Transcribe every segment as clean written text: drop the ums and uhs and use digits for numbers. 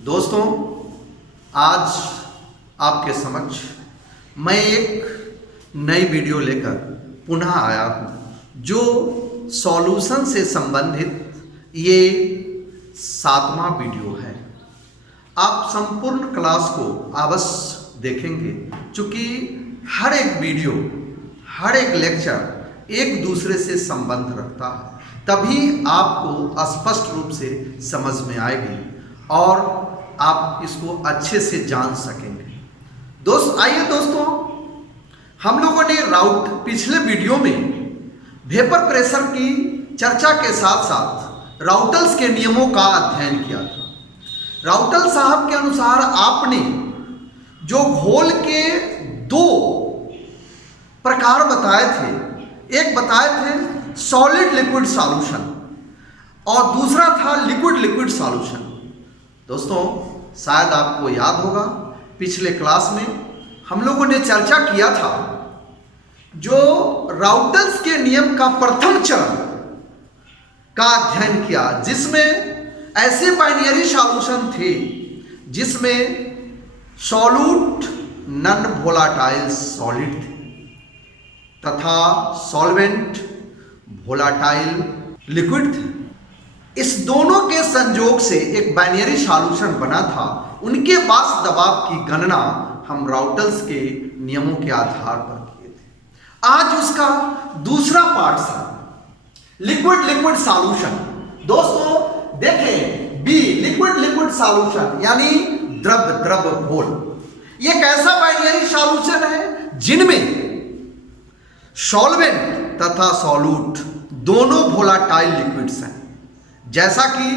दोस्तों, आज आपके समक्ष मैं एक नई वीडियो लेकर पुनः आया हूँ जो सॉल्यूशन से संबंधित ये 7वां वीडियो है। आप संपूर्ण क्लास को अवश्य देखेंगे क्योंकि हर एक वीडियो, हर एक लेक्चर एक दूसरे से संबंध रखता है, तभी आपको स्पष्ट रूप से समझ में आएगी और आप इसको अच्छे से जान सकेंगे। आइए दोस्तों, हम लोगों ने पिछले वीडियो में वेपर प्रेशर की चर्चा के साथ साथ राउटल्स के नियमों का अध्ययन किया था। राउटल साहब के अनुसार आपने जो घोल के दो प्रकार बताए थे, एक बताए थे सॉलिड लिक्विड सॉल्यूशन और दूसरा था लिक्विड लिक्विड सॉल्यूशन। दोस्तों, शायद आपको याद होगा पिछले क्लास में हम लोगों ने चर्चा किया था जो राउटल्स के नियम का प्रथम चरण का अध्ययन किया, जिसमें ऐसे बाइनरी सॉल्यूशन थे जिसमें सॉल्यूट नॉन वोलाटाइल सॉलिड थे तथा सॉल्वेंट वोलाटाइल लिक्विड थे। इस दोनों के संयोग से एक बाइनरी सॉल्यूशन बना था। उनके वाष्प दबाव की गणना हम राउटल्स के नियमों के आधार पर किए थे। आज उसका दूसरा पार्ट था लिक्विड लिक्विड सॉल्यूशन। दोस्तों देखें, बी लिक्विड लिक्विड सॉल्यूशन यानी द्रव द्रव घोल। ये एक ऐसा बाइनरी सॉल्यूशन है जिनमें सॉल्वेंट तथा सॉल्यूट दोनों वोलाटाइल लिक्विड्स हैं। जैसा कि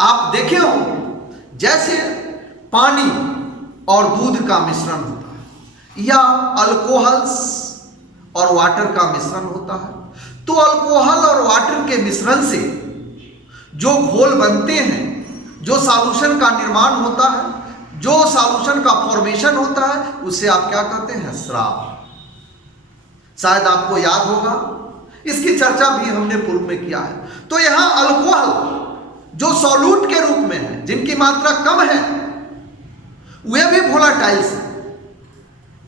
आप देखे हो, जैसे पानी और दूध का मिश्रण होता है या अल्कोहल्स और वाटर का मिश्रण होता है, तो अल्कोहल और वाटर के मिश्रण से जो घोल बनते हैं, जो सॉल्यूशन का निर्माण होता है, जो सॉल्यूशन का फॉर्मेशन होता है, उसे आप क्या कहते हैं? स्राव। शायद आपको याद होगा, इसकी चर्चा भी हमने पूर्व में किया है। तो यहां अल्कोहल जो सॉल्यूट के रूप में है, जिनकी मात्रा कम है, वे भी वोलाटाइल्स हैं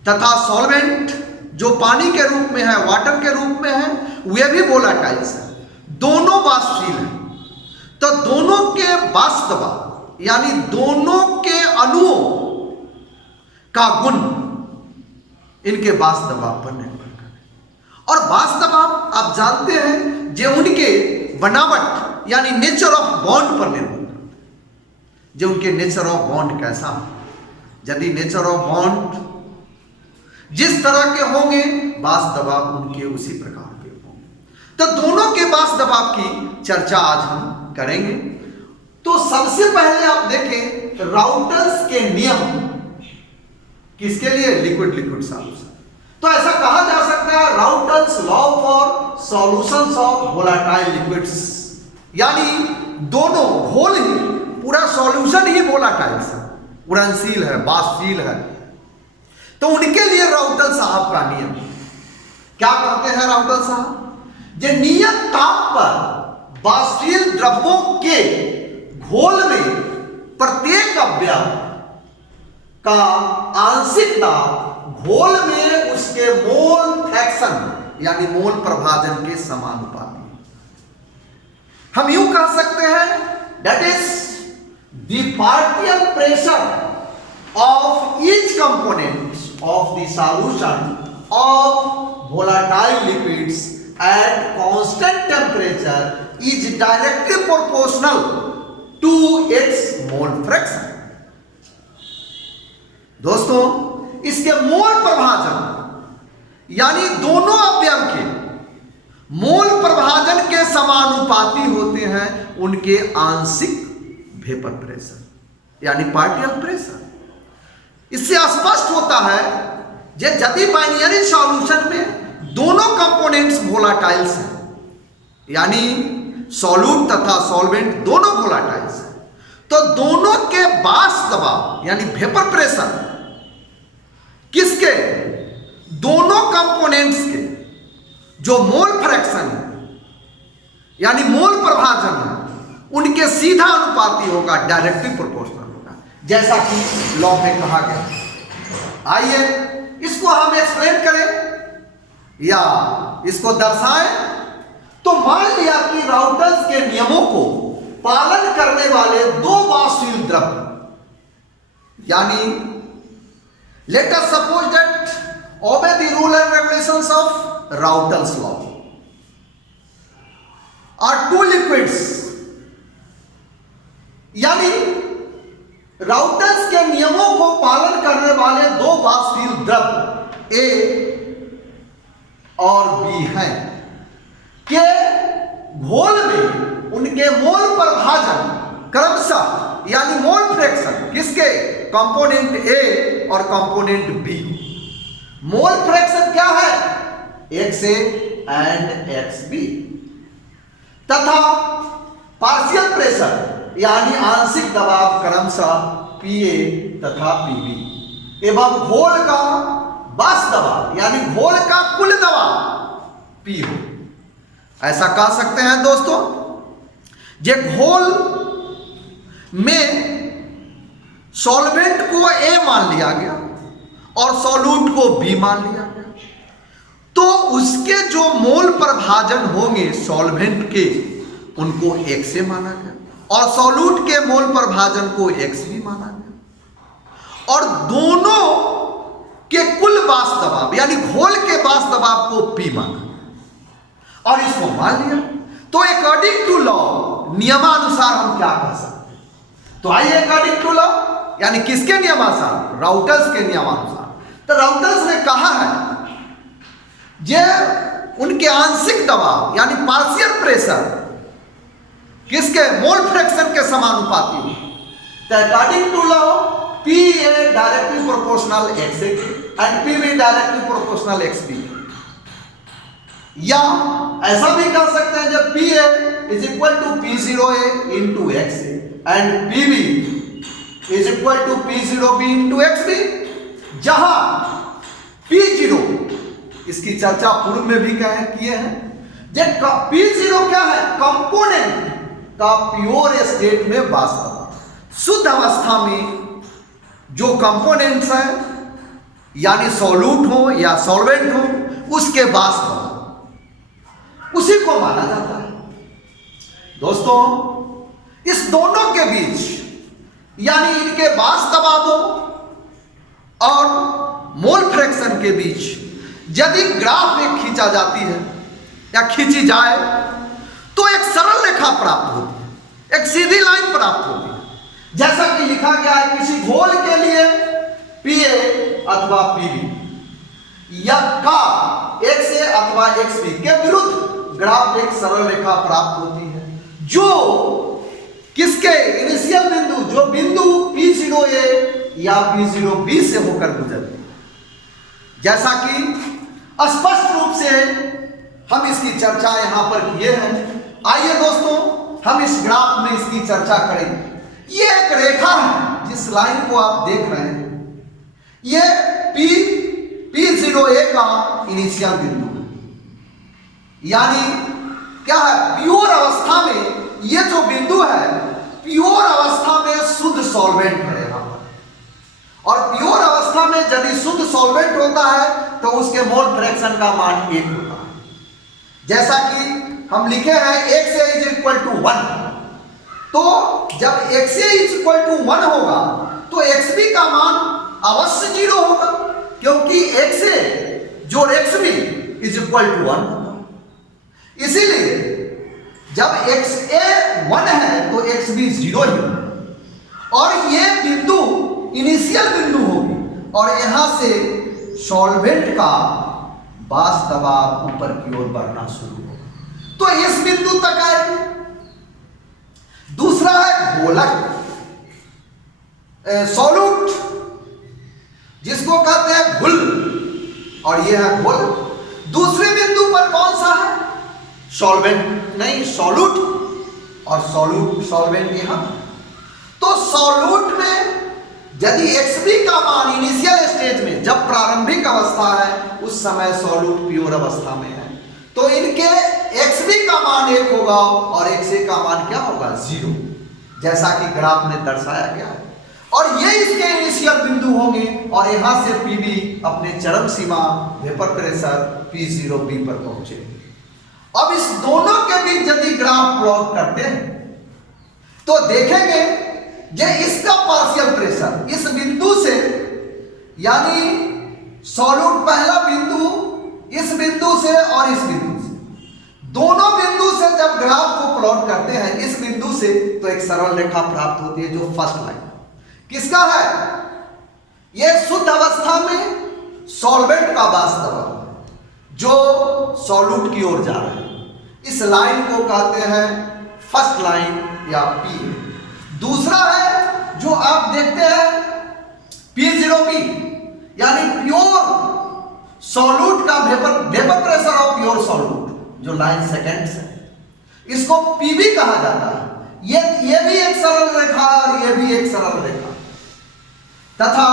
तथा सॉल्वेंट जो पानी के रूप में है, वाटर के रूप में है, वे भी वोलाटाइल्स हैं। दोनों वाष्पशील हैं, तो दोनों के वाष्प दबाव यानी दोनों के अणुओं का गुण इनके वाष्प दबाव पर निर्भर करता है। और वाष्प दबाव आप जानते हैं जो उनके बनावट यानी नेचर ऑफ बॉन्ड पर निर्भर करता है। जो उनके नेचर ऑफ बॉन्ड कैसा है, यदि नेचर ऑफ बॉन्ड जिस तरह के होंगे, वाष्प दबाव उनके उसी प्रकार के होंगे। तो दोनों के वाष्प दबाव की चर्चा आज हम करेंगे। तो सबसे पहले आप देखें राउटल्स के नियम किसके लिए? Liquid liquid solution. तो ऐसा कहा जा सकता है Raoult's law for solutions of volatile liquids, यानी दोनों घोल ही, पूरा सॉल्यूशन ही वोलाटाइल है, उड़नशील है, वाष्पशील है। तो उनके लिए राउटल साहब का नियम क्या कहते हैं? राउटल साहब जो नियत ताप पर वाष्पशील द्रव्यों के घोल में प्रत्येक अवयव का आंशिक दाब घोल में उसके मोल फ्रैक्शन यानी मोल प्रभाजन के समानुपाती। हम यूं कह सकते हैं that is the partial pressure of each component of the solution of volatile liquids at constant temperature is directly proportional to its mole fraction। दोस्तों, इसके मोल प्रभाजन यानी दोनों अवयव के मोल प्रभाजन के समानुपाती होते हैं उनके आंशिक वेपर प्रेशर यानी पार्शियल प्रेशर। इससे स्पष्ट होता है कि यदि बाइनरी सॉल्यूशन में दोनों कंपोनेंट्स वोलाटाइल्स हैं, यानी सॉल्यूट तथा सॉल्वेंट दोनों वोलाटाइल्स हैं, तो दोनों के वाष्प दबाव यानी वेपर प्रेशर किसके? दोनों कंपोनेंट्स के जो मोल फ्रैक्शन है यानी मोल प्रभाजन है, उनके सीधा अनुपाती होगा, डायरेक्टली प्रोपोर्शनल होगा। जैसा कि लॉ में कहा गया। आइए इसको हम एक्सप्लेन करें या इसको दर्शाएं। तो मान लिया कि राउटर्स के नियमों को पालन करने वाले दो वाष्पशील द्रव्य, यानी let us suppose that obey the rule and regulations of Raoult's law are two liquids, यानी राउटर्स के नियमों को पालन करने वाले दो वाष्पशील द्रव्य ए और बी हैं के घोल में उनके मोल प्रभाजन क्रमशः, यानी मोल फ्रैक्शन किसके, कंपोनेंट ए और कंपोनेंट बी। मोल फ्रैक्शन क्या है, X A and X B, तथा पार्शियल प्रेशर यानी आंशिक दबाव क्रमशः पी ए तथा पी बी एवं घोल का बाष्प दबाव यानी घोल का कुल दबाव पी हो। ऐसा कह सकते हैं दोस्तों, जे घोल में सॉल्वेंट को ए मान लिया गया और सॉल्यूट को बी मान लिया गया, तो उसके जो मोल प्रभाजन होंगे सॉल्वेंट के उनको एक्स ए माना गया और सॉल्यूट के मोल प्रभाजन को एक्स बी माना गया, और दोनों के कुल बाष्प दबाव यानी घोल के बाष्प दबाव को पी माना और इसको मान लिया। तो अकॉर्डिंग टू लॉ, नियमानुसार हम क्या कह सकते हैं, तो आइए अकॉर्डिंग टू लॉ यानी किसके नियमानुसार, राउटर्स के नियमानुसार। तो राउटर्स ने कहा है जे उनके आंशिक दबाव यानी पार्शियल प्रेशर किसके, मोल फ्रैक्शन के समानुपाती हो। तो according to law P A directly proportional X A and P B directly proportional X B, या ऐसा भी कर सकते हैं जब P A is equal to P zero A into X A and P B is equal to P zero B into X B, जहां P zero इसकी चर्चा पूर्व में भी किए हैं। जब पी जीरो क्या है, कंपोनेंट का प्योर स्टेट में वास्तव शुद्ध अवस्था में जो कंपोनेंट्स हैं यानी सॉल्यूट हो या सॉल्वेंट हो उसके वास्तव उसी को माना जाता है। दोस्तों इस दोनों के बीच यानी इनके बाष्प दबावों और मोल फ्रैक्शन के बीच यदि ग्राफ एक खींचा जाती है या खींची जाए तो एक सरल रेखा प्राप्त होती है, एक सीधी लाइन प्राप्त होती है। जैसा कि लिखा गया है किसी घोल के लिए पी ए अथवा पी बी या का एक्स ए अथवा एक्स बी के विरुद्ध ग्राफ एक सरल रेखा प्राप्त होती है जो किसके इनिशियल बिंदु, जो बिंदु P0 ए या P0 बी से होकर गुजरती है। जैसा कि स्पष्ट रूप से हम इसकी चर्चा यहां पर किए हैं। आइए दोस्तों हम इस ग्राफ में इसकी चर्चा करें। ये एक रेखा है जिस लाइन को आप देख रहे हैं, ये P0 ए का इनिशियल बिंदु है, यानी क्या है, प्योर अवस्था में ये जो बिंदु है प्योर अवस्था में शुद्ध सॉल्वेंट है यहां पर, और प्योर अवस्था में यदि शुद्ध सॉल्वेंट होता है तो उसके मोल फ्रैक्शन का मान 1 होता है। जैसा कि हम लिखे हैं X A is equal to 1, तो जब X A is equal to 1 होगा तो एक्स बी का मान अवश्य 0 होगा, क्योंकि एक्स ए जोड़ X B is equal to 1 होगा। इसीलिए जब एक्स ए 1 है तो एक्स बी 0 ही होगा, और ये बिंदु इनिशियल बिंदु होगी और यहां से सॉल्वेंट का बाष्प दबाव ऊपर की ओर बढ़ना शुरू होगा तो इस बिंदु तक आएगी। दूसरा है घोलक, सॉल्यूट जिसको कहते हैं घुल, और यह है घोल। दूसरे बिंदु पर कौन सा है, सॉल्वेंट नहीं सॉल्यूट, और सॉल्यूट सॉल्वेंट यहां। तो सॉल्यूट में यदि XB का मान इनिशियल स्टेज में जब प्रारंभिक अवस्था है उस समय सॉल्यूट प्योर अवस्था में है, तो इनके XB का मान 1 होगा और XA का मान क्या होगा 0, जैसा कि ग्राफ में दर्शाया गया है। और ये इसके इनिशियल बिंदु होंगे और यहां से पीबी अपने चरम सीमा वेपर प्रेशर P0B पर पहुंचेंगे। अब इस दोनों के बीच यदि ग्राफ प्लॉट करते हैं तो देखेंगे जे इसका पार्शियल प्रेशर इस बिंदु से, यानी सॉल्यूट पहला बिंदु इस बिंदु से और इस बिंदु से, दोनों बिंदु से जब ग्राफ को प्लॉट करते हैं इस बिंदु से, तो एक सरल रेखा प्राप्त होती है जो फर्स्ट लाइन किसका है, यह शुद्ध अवस्था में सॉल्वेंट का वाष्प दबाव जो सॉल्यूट की ओर जा रहा है, इस लाइन को कहते हैं फर्स्ट लाइन या P। दूसरा है जो आप देखते हैं P0B, यानी प्योर सॉल्यूट का vapour pressure of pure solute जो लाइन सेकेंड्स है, इसको PB कहा जाता है। ये भी एक सरल रेखा और ये भी एक सरल रेखा। तथा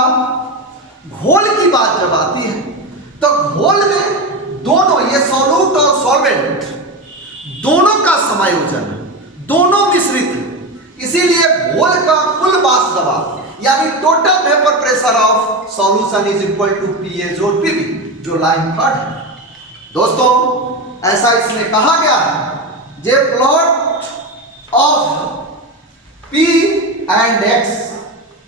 घोल की बात जब आती है तो घोल में दोनों, ये सॉल्यूट और सॉल्वेंट दोनों का समायोजन है, दोनों मिश्रित, इसीलिए घोल का कुल वाष्प दबाव यानी total vapour pressure of solution is equal to PA जोड़ PB जो लाइन थर्ड है। दोस्तों ऐसा इसमें कहा गया है, जे plot of P and X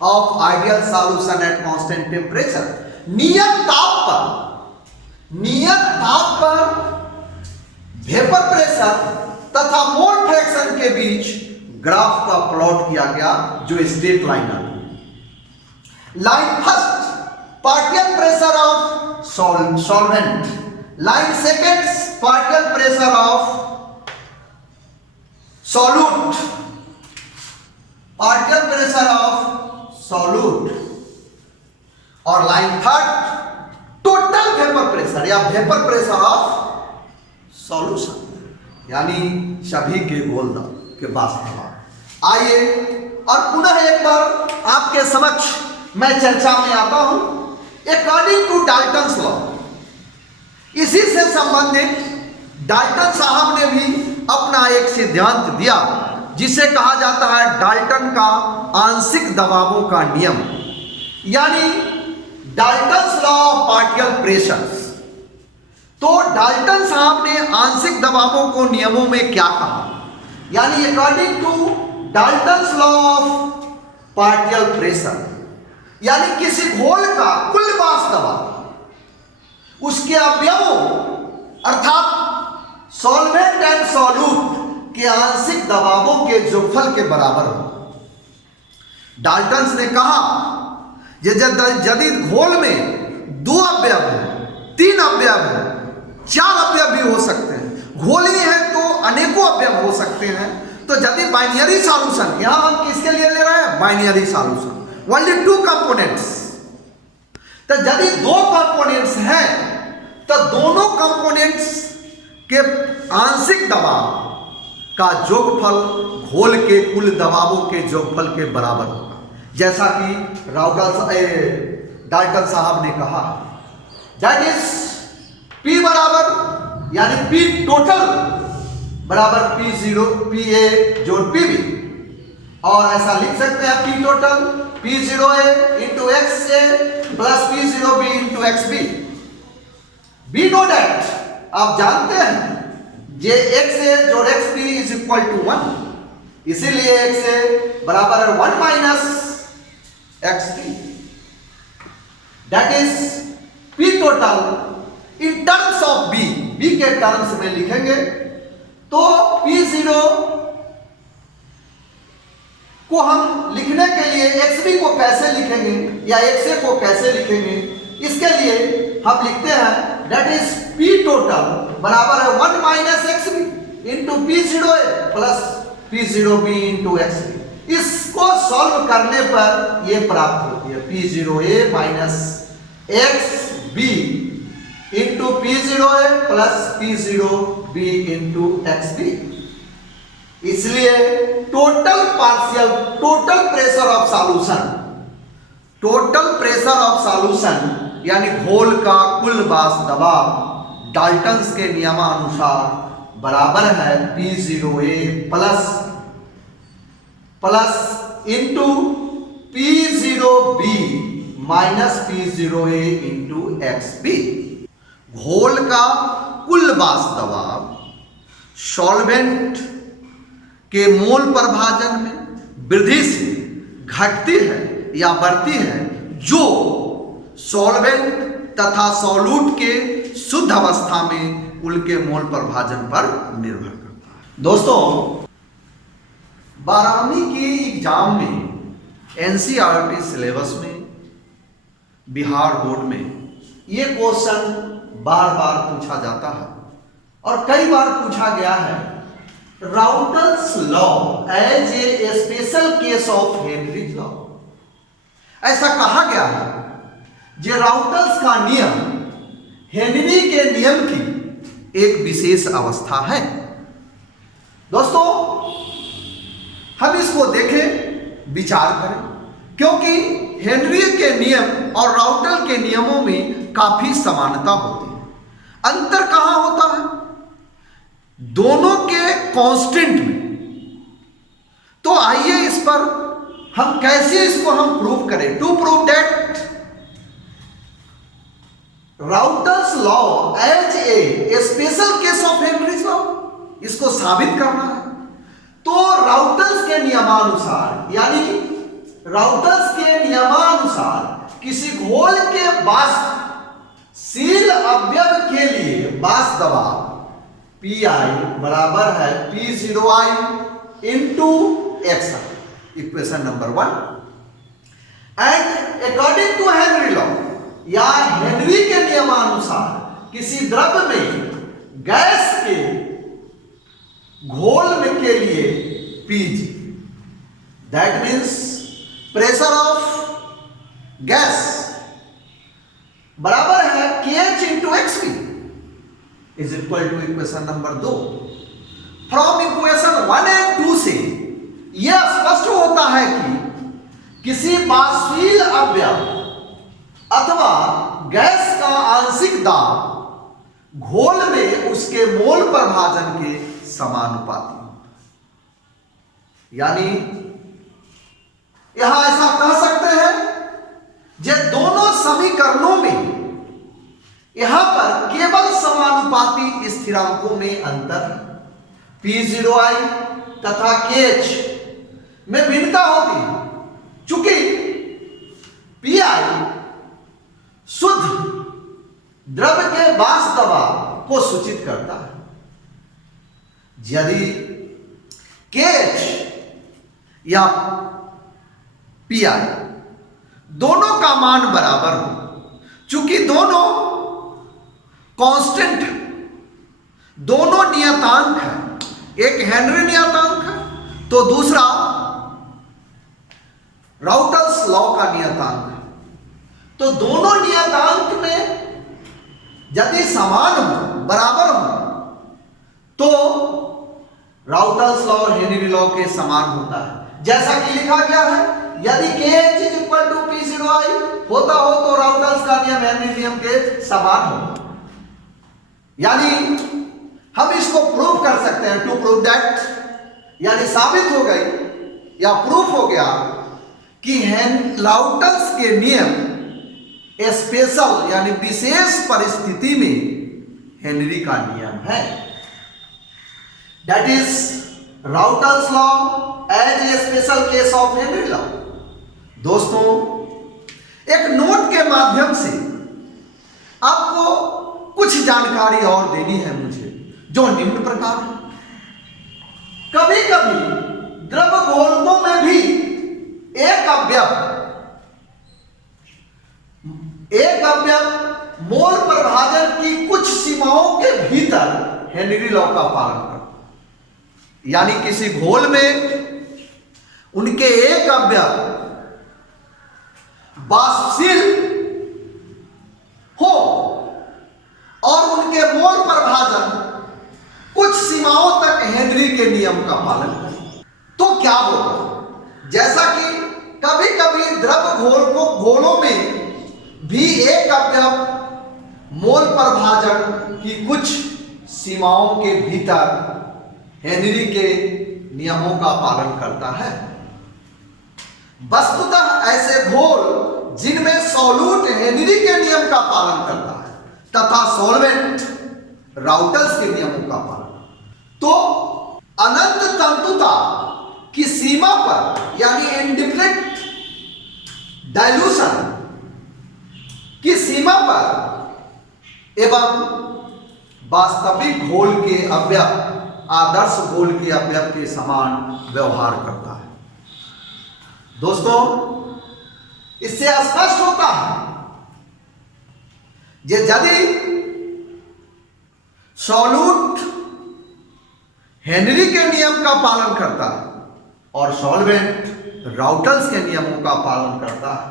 of ideal solution at constant temperature, नियत ताप पर वेपर प्रेशर तथा मोल फ्रैक्शन के बीच ग्राफ का प्लॉट किया गया जो स्ट्रेट लाइन है। Line first partial pressure of solvent, line second partial pressure of solute, partial pressure of solute, और line third total vapour pressure या वेपर प्रेशर ऑफ सॉल्यूशन, यानी सभी के घोल के वाष्प दबाव। आइए और पुनः एक बार आपके समक्ष मैं चर्चा में आता हूं। अकॉर्डिंग टू डाल्टन्स लॉ, इसी से संबंधित डाल्टन साहब ने भी अपना एक सिद्धांत दिया जिसे कहा जाता है डाल्टन का आंशिक दबावों का नियम, यानी Dalton's law of partial pressures. तो डाल्टन साहब ने आंशिक दबावों को नियमों में क्या कहा, यानी according to Dalton's law of partial pressure, यानी किसी घोल का कुल वाष्प दबाव उसके अवयवों अर्थात सॉल्वेंट एंड सॉल्यूट के आंशिक दबावों के जोगफल के बराबर हो। डाल्टन्स ने कहा यदि घोल में 2 अवयव है, 3 अवयव है, 4 अवयव भी हो सकते हैं, घोल ही है तो अनेकों अवयव हो सकते हैं। तो यदि बाइनरी सॉल्यूशन, यहां हम किसके लिए ले रहे हैं, बाइनरी सॉल्यूशन, ओनली 2 कंपोनेंट्स, तो यदि 2 कंपोनेंट्स हैं तो दोनों कंपोनेंट्स के आंशिक दबाव का जोगफल घोल के कुल दबावों के जोगफल के बराबर होगा, जैसा कि डाल्टन साहब ने कहा। दैट इज P बराबर यानी P टोटल बराबर PA जोड़ PB, और ऐसा लिख सकते हैं P total P0A into XA plus P0B into XB। Be know that, आप जानते हैं जे XA जोड़ XB इज इक्वल टू 1, इसीलिए XA बराबर है 1 minus XB। That is P total in terms of B के टर्म्स में लिखेंगे तो P0 को हम लिखने के लिए XB को कैसे लिखेंगे या XA को कैसे लिखेंगे, इसके लिए हम लिखते हैं दैट इज P टोटल बराबर है 1 minus XB into P0A plus P0B into XB। इसको सॉल्व करने पर यह प्राप्त होती है P0A minus XB into P0A plus P0B into XB। इसलिए टोटल प्रेशर ऑफ सॉल्यूशन यानी घोल का कुल वाष्प दबाव डाल्टन्स के नियमानुसार बराबर है P0A plus into P0B minus P0A into XB। घोल का कुल वाष्प दबाव सॉल्वेंट के मोल प्रभाजन में वृद्धि से घटती है या बढ़ती है, जो सॉल्वेंट तथा सॉल्यूट के शुद्ध अवस्था में उनके मोल प्रभाजन पर निर्भर करता है। दोस्तों, 12वीं के एग्जाम में एनसीईआरटी सिलेबस में बिहार बोर्ड में ये क्वेश्चन बार बार पूछा जाता है और कई बार पूछा गया है। Raoult's law as a special case of Henry's law, ऐसा कहा गया है जे राउटल्स का नियम हेनरी के नियम की एक विशेष अवस्था है। दोस्तों, हम इसको देखें, विचार करें, क्योंकि हेनरी के नियम और राउटल के नियमों में काफी समानता होती है। अंतर कहां होता है? दोनों के कांस्टेंट में। तो आइए इस पर हम कैसे इसको हम प्रूव करें। To prove that Raoult's law as a special case of Henry's law, इसको साबित करना है। तो राउटल्स के नियमानुसार, यानी राउटल्स के नियमानुसार किसी घोल के वाष्पशील अवयव के लिए वाष्प दबाव Pi बराबर है P0I into XI, equation number 1। And according to Henry law, या हेनरी के नियमानुसार किसी द्रव्य में गैस के घोल में के लिए Pg, that means pressure of gas, बराबर है KH into XV is equal to equation number 2। From equation 1 and 2 से यह स्पष्ट होता है कि किसी वाष्पशील अवयव अथवा गैस का आंशिक दाब घोल में उसके मोल प्रभाजन के समानुपाती होता है। यानी यहां ऐसा कह सकते हैं जे दोनों समीकरणों में यहां पर केवल समानुपाती स्थिरांकों में अंतर है। P0I तथा KH में भिन्नता होती है, चूंकि Pi शुद्ध द्रव्य के वाष्प दबाव को सूचित करता है, यदि KH या Pi दोनों का मान बराबर हो, चूंकि दोनों कांस्टेंट, दोनों नियतांक है, एक हेनरी नियतांक है तो दूसरा राउटल्स लॉ का नियतांक है। तो दोनों नियतांक में यदि समान हो, बराबर हो, तो राउटल्स लॉ और हेनरी लॉ के समान होता है। जैसा कि लिखा गया है, यदि KH is equal to P0I होता हो तो राउटल्स का नियम हेनरी नियम के समान हो। यानी हम इसको प्रूव कर सकते हैं। टू प्रूव दैट, यानी साबित हो गई या प्रूफ हो गया कि राउटल्स के नियम स्पेशल यानी विशेष परिस्थिति में हेनरी का नियम है। That is Raoult's law as a special case of Henry law. दोस्तों, एक नोट के माध्यम से आपको कुछ जानकारी और देनी है मुझे, जो निम्न प्रकार है। कभी कभी द्रव घोलकों में भी एक अवयव मोल प्रभाजन की कुछ सीमाओं के भीतर हेनरी लॉ का पालन करता है। यानी किसी घोल में उनके एक अवयव वाष्पशील हो और उनके मोल प्रभाजन कुछ सीमाओं तक हेनरी के नियम का पालन करें, तो क्या होगा? जैसा कि कभी कभी द्रव घोलों में भी एक अवयव मोल प्रभाजन की कुछ सीमाओं के भीतर हेनरी के नियमों का पालन करता है। वस्तुतः ऐसे घोल जिनमें सॉल्यूट हेनरी के नियम का पालन करता है तथा सॉल्वेंट राउटल्स के नियमों का पालन, तो अनंत तंतुता की सीमा पर यानी इंडिफिनिट डाइल्यूशन की सीमा पर एवं वास्तविक घोल के अवयव आदर्श घोल के अवयव के समान व्यवहार करता है। दोस्तों, इससे स्पष्ट होता है कि यदि सॉल्यूट हेनरी के नियम का पालन करता है और सॉल्वेंट राउटल्स के नियमों का पालन करता है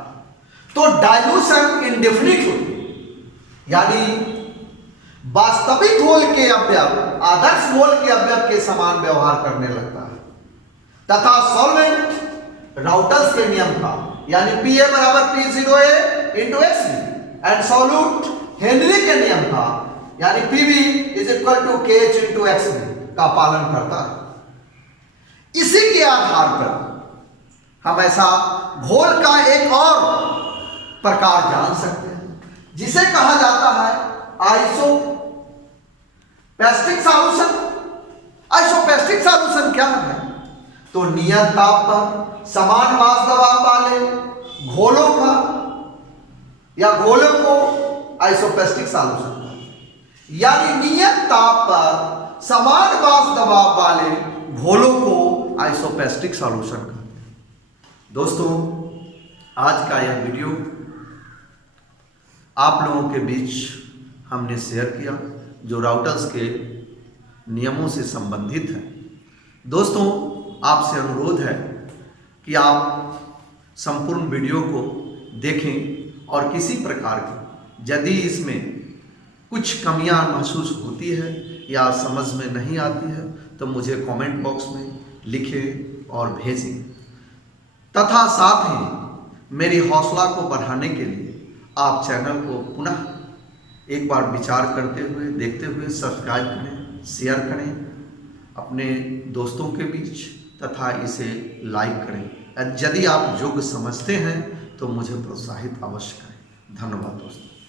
तो डाइल्यूशन इंडेफिनिट होती है, यानी वास्तविक घोल के अवयव आदर्श घोल के अवयव के समान व्यवहार करने लगता है तथा सॉल्वेंट राउटल्स के नियम का यानी Pa बराबर P0A into XB and solute Henry के नियम का यानी Pb is equal to KH into XB का पालन करता है। इसी के आधार पर हम ऐसा घोल का एक और प्रकार जान सकते हैं जिसे कहा जाता है आइसोपेस्टिक सॉल्यूशन। आइसोपेस्टिक सॉल्यूशन क्या है? तो नियत ताप पर समान वाष्प दबाव वाले घोलों का या घोलों को आइसोपेस्टिक सॉल्यूशन कहते हैं, यानी नियत ताप पर समान वाष्प दबाव वाले घोलों को आइसोपेस्टिक सॉल्यूशन कहते हैं। दोस्तों, आज का यह वीडियो आप लोगों के बीच हमने शेयर किया जो राउटल्स के नियमों से संबंधित है। दोस्तों, आपसे अनुरोध है कि आप संपूर्ण वीडियो को देखें और किसी प्रकार की यदि इसमें कुछ कमियां महसूस होती है या समझ में नहीं आती है तो मुझे कमेंट बॉक्स में लिखें और भेजें तथा साथ ही मेरी हौसला को बढ़ाने के लिए आप चैनल को पुनः एक बार विचार करते हुए देखते हुए सब्सक्राइब करें, शेयर करें अपने दोस्तों के बीच तथा इसे लाइक करें। यदि आप योग्य समझते हैं तो मुझे प्रोत्साहित अवश्य करें। धन्यवाद दोस्तों।